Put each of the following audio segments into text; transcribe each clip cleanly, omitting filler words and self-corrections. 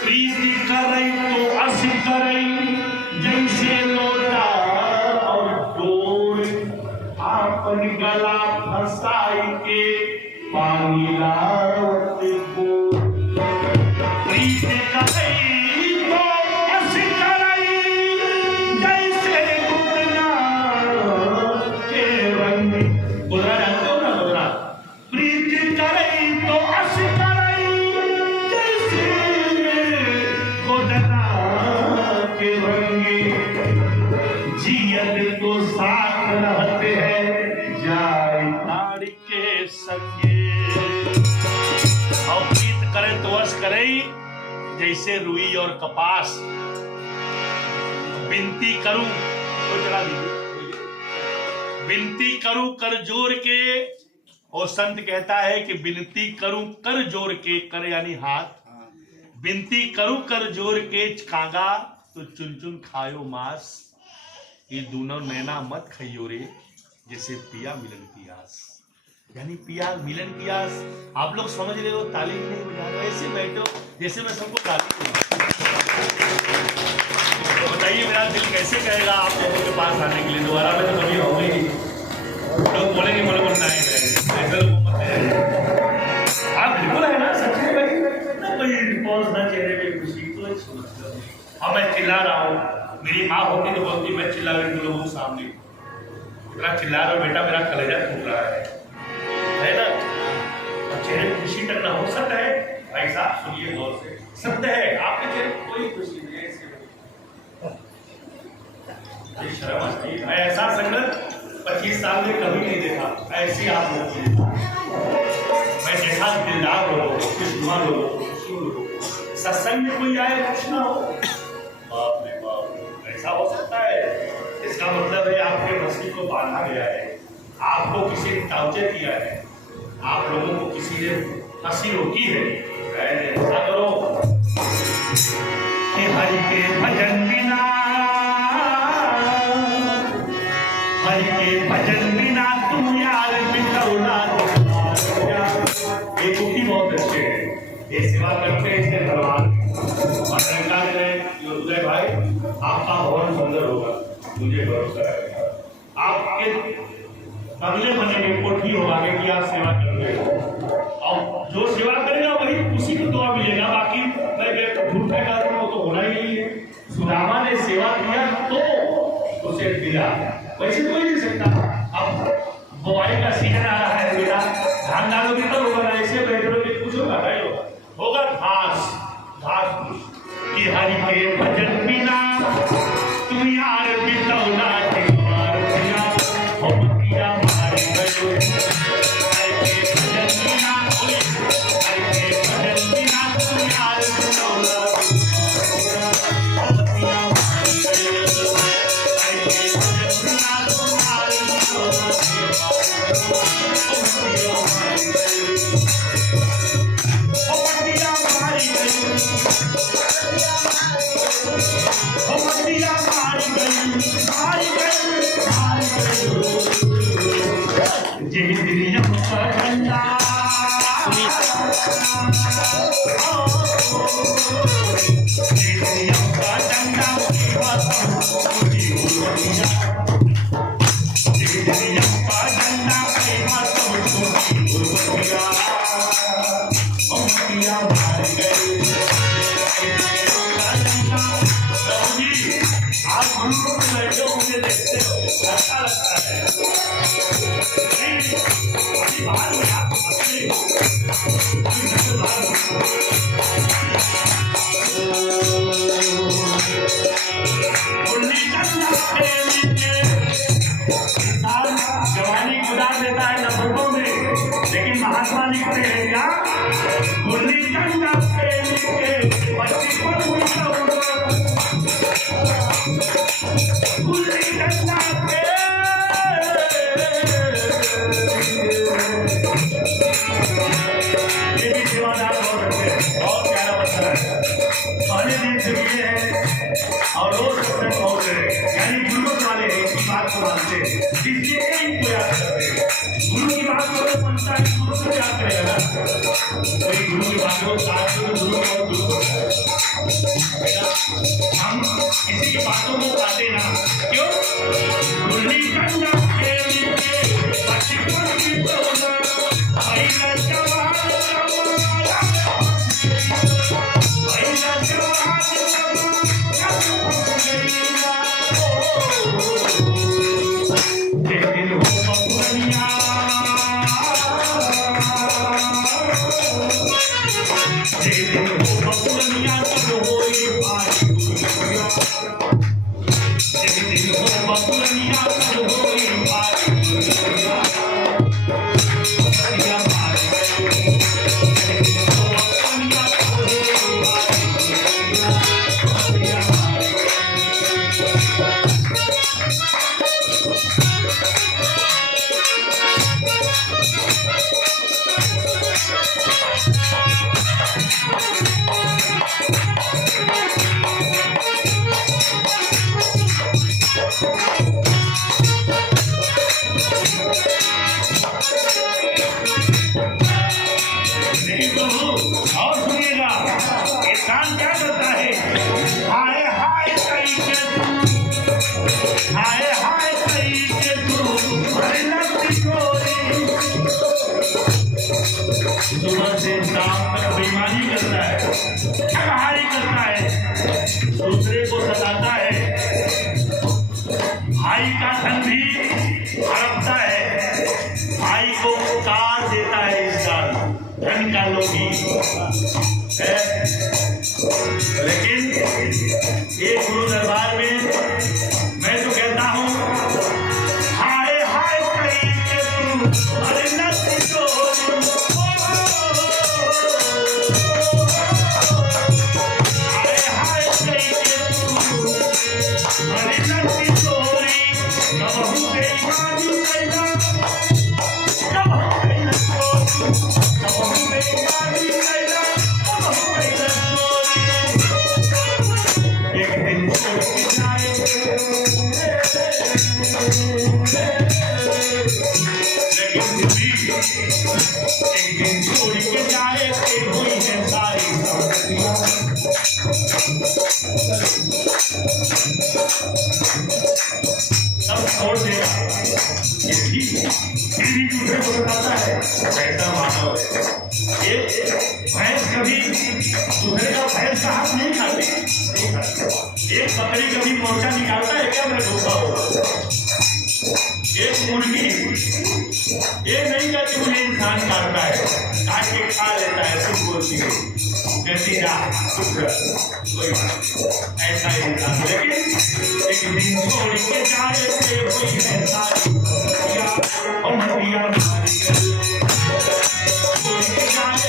प्रीति करई तो अस करई जैसे लोटा और डोर, आपन गला फंसाई के पानी लावत को। प्रीति करई तो अस करई जैसे गुदना के रंग। गुदरा जानते हो ना गुदरा? प्रीति करई तो अस करई जैसे गुदना के रंगे, जियत तो साथ रहते हैं जाय ताड़ के संगे। और प्रीत करे तो अस करे जैसे रुई और कपास। विनती करूं तो चला दीजिए, विनती करूं कर जोर के। और संत कहता है कि विनती करूं कर जोर के, कर यानी हाथ। विनती करूं कर जोर के कागा तो चुन चुन खायो मांस। ये दोनों नैना मत खइयो रे जैसे पिया मिलन पियास। यानी पिया मिलन पियास। आप लोग समझ रहे हो, ताली नहीं बजा रहे, ऐसे बैठो जैसे मैं सबको ताली दूं। तो बताइए मेरा दिल कैसे कहेगा आप लोगों के पास आने के लिए। दोबारा में तो कभी हो गई, लोग बोलेंगे बोले बोलना है ऐसा लोग मत है। आप बिल्कुल है ना, सच में ना कोई रिस्पॉन्स ना, चेहरे पे खुशी तो अच्छी मतलब है। अब मैं चिल्ला रहा हूँ, मेरी माँ होती तो बोलती मैं चिल्ला रही हूँ लोगों के सामने, इतना चिल्ला रहा हूँ बेटा मेरा कलेजा टूट रहा है ना। और चेहरे पे खुशी तक ना हो सकता है। भाई साहब सुनिए गौर से, सत्य है आपके चेहरे पे कोई खुशी नहीं है। शर्म आती है। ऐसा संगत 25 साल में कभी नहीं देखा, ऐसी आप लोग मैं देखा दिलदार लोगों, खुशनुमा लोगों, सत्संग में कोई आए कुछ ना हो, बाप रे बाप ऐसा हो सकता है। इसका मतलब है आपके मस्ती को बांधा गया है, आपको किसी ने टाउचे किया है, आप लोगों को किसी ने हंसी रोकी है। ऐसा करो कि हरि के भजन बिना, हरि के भजन बिना तुम यार बिटौला। ये कुकी बहुत अच्छे हैं, ये सेवा करते हैं इसके भगवान। और लड़का उदय भाई आपका भवन सुंदर होगा, मुझे भरोसा है। आपके बदले बनेंगे, कोठी होगा कि आप सेवा करेंगे, और जो सेवा करेगा वही उसी को दुआ मिलेगा। बाकी मैं झूठ का तो होना ही नहीं है। सुदामा ने सेवा किया तो उसे दिया, वैसे कोई नहीं सकता। अब बुआई का सीजन आ रहा है बेटा, धान डालोगे तो होगा ना, ऐसे बैठोगे कुछ होगा नहीं होगा घास घास। कि हरि के भजन बिना तुम यार बिटौला मार दिया, हम किया मार गयो। हरि के भजन बिना, हरि के भजन बिना तुम यार बिटौला हम किया मार गयो। हरि के भजन बिना तुम यार बिटौला हम किया मार गयो। जवानी गुजार देता है नफरतों में, लेकिन महात्मा लिखते हैं क्या, गुल्ली डंडा खेल के बच्ची पर गुल्ली डंडा ये भी सेवादार हो सकते हैं। बहुत प्यारा बच्चा है, पहले दिन से मिले हैं और रोज सत्संग पहुंच रहे, यानी गुरुकुल वाले की बात को मानते हैं, जिसलिए इनको याद करते हैं। बात करो बनता है, गुरु से क्या करेगा ना? कोई गुरु की बात को काट दो तो गुरु बहुत दुख होता है बेटा। हम किसी की बातों को काटे ना, क्यों? गुरली कंधा के नीचे बचपन की तोड़ा पहिला जवान जवान पहिला जवान सुबह से शाम तक बेईमानी करता है, ठगहारी करता है, दूसरे को सताता है, भाई का धन भी हड़पता है, भाई को कार देता है, इस साल धन का लोभी है। लेकिन एक गुरु दरबार में मैं तो कहता हूँ हाय हाय कहीं के तू अरे नस्ती एक दिन छोड़ के जाए हुई है सारी सब छोड़ देगा, फिर भी दूसरे को बताता है ऐसा मानव है। एक भैंस कभी दूसरे का भैंस का हाथ नहीं खाती, एक बकरी कभी मोर्चा निकालता है क्या? मेरा धोखा होगा। एक मुर्गी ये नहीं कहती मुझे इंसान काटता है, काट के खा लेता है, तुम बोलती हो कहती जा कोई बात ऐसा ही इंसान। लेकिन एक दिन छोड़ के जाए थे कोई ऐसा और नदियाँ छोड़ के जाए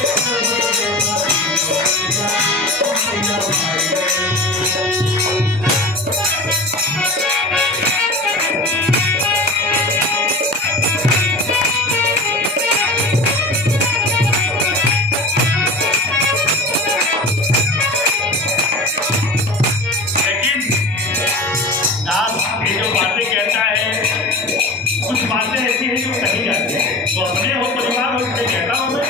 तो अपने हो परिवार हो इससे कहता हूँ मैं,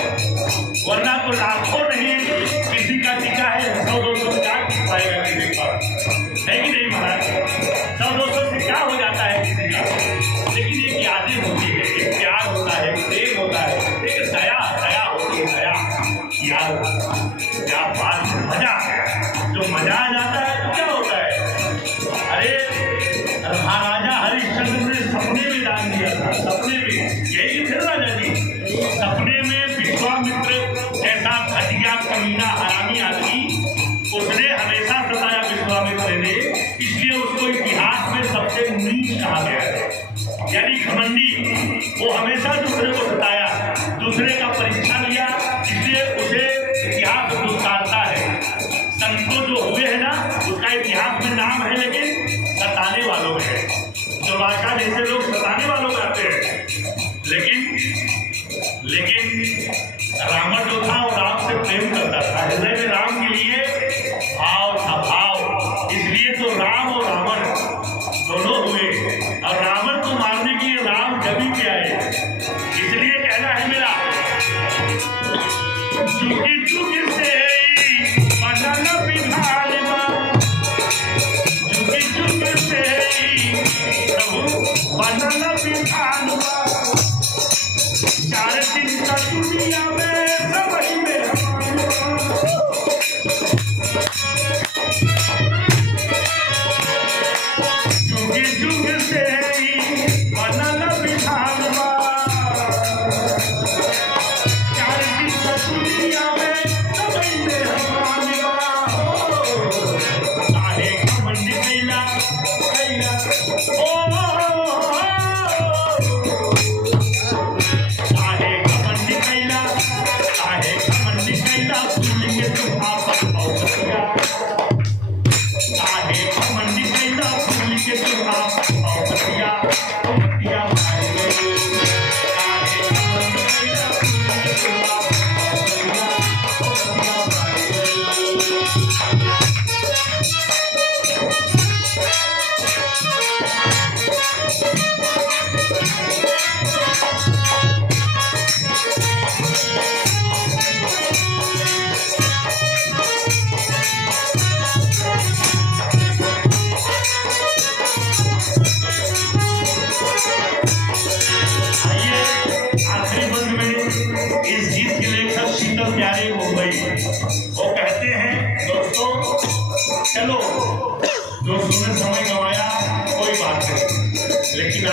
वरना तो लाखों नहीं किसी का टीका है 100-200 क्या पाएगा किसी का, है कि नहीं महाराज? 100-200 से क्या हो जाता है किसी का? लेकिन एक यादें होती है, एक प्यार होता है, प्रेम होता है, एक दया होती है, दया याद क्या बात मजा जो मजा आ जाता है तो क्या होता है? अरे महाराजा हरिश्चंद्र ने सपने में दान दिया था, सपने में, यही थे राजा जी। सपने में विश्वामित्र जैसा घटिया कमीना हरामी आदमी उसने हमेशा सताया विश्वामित्र ने, इसलिए उसको इतिहास में सबसे नीच कहा गया है। यानी घमंडी, वो हमेशा दूसरे को सताया, दूसरे का परीक्षा लिया, इसलिए उसे इतिहास दुष्कारता है। संतो जो हुए हैं ना उसका इतिहास में नाम है, लेकिन सताने वालों में है। द्वारका जैसे लोग सताने वालों में आते हैं, लेकिन रावण जो था वो राम से प्रेम करता था, हृदय में राम के लिए भाव था, भाव। इसलिए तो राम और रावण दोनों हुए, और रावण को मारने के लिए राम जब भी आए, इसलिए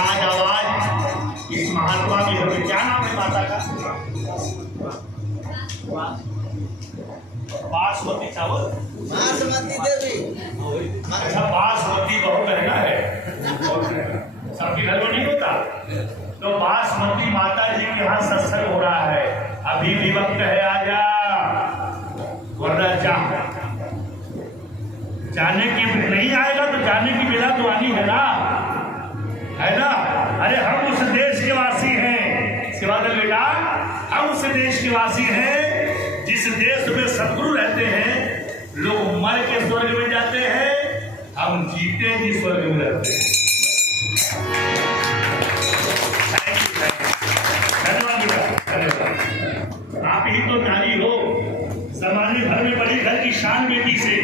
आज आवाज इस महात्मा की होगी। क्या नाम है माता का? बासमती चावल, बासमती देवी। अच्छा बासमती बहुत महंगा है, सबके घर में नहीं होता। तो बासमती माता जी के यहाँ सत्संग हो रहा है, अभी भी वक्त है, आजा, वरना जाने की नहीं आएगा तो जाने की बेला तो आनी है ना, है ना। अरे हम उस देश के वासी हैं शिवानंद बेटा, हम उस देश के वासी हैं जिस देश में सदगुरु रहते हैं। लोग मर के स्वर्ग में जाते हैं, हम जीते ही स्वर्ग में रहते हैं। धन्यवाद बेटा, धन्यवाद। आप ही तो नारी हो, जमाने भर में बड़ी घर की शान बेटी से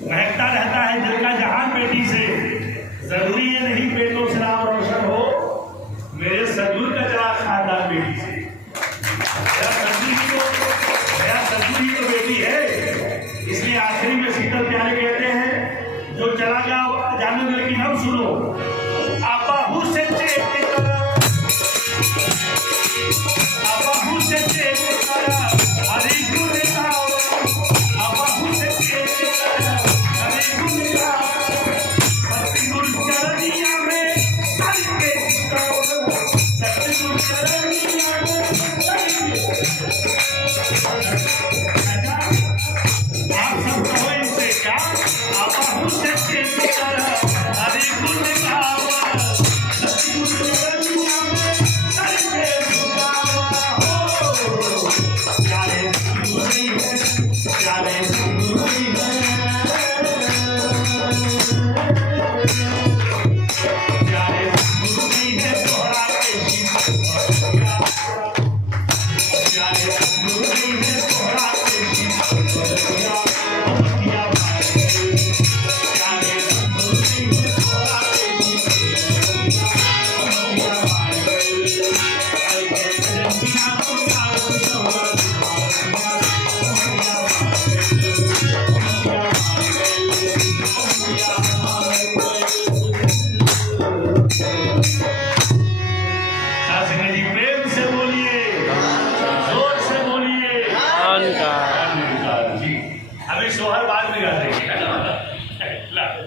महकता रहता है दिल का जहान बेटी से। जरूरी ये नहीं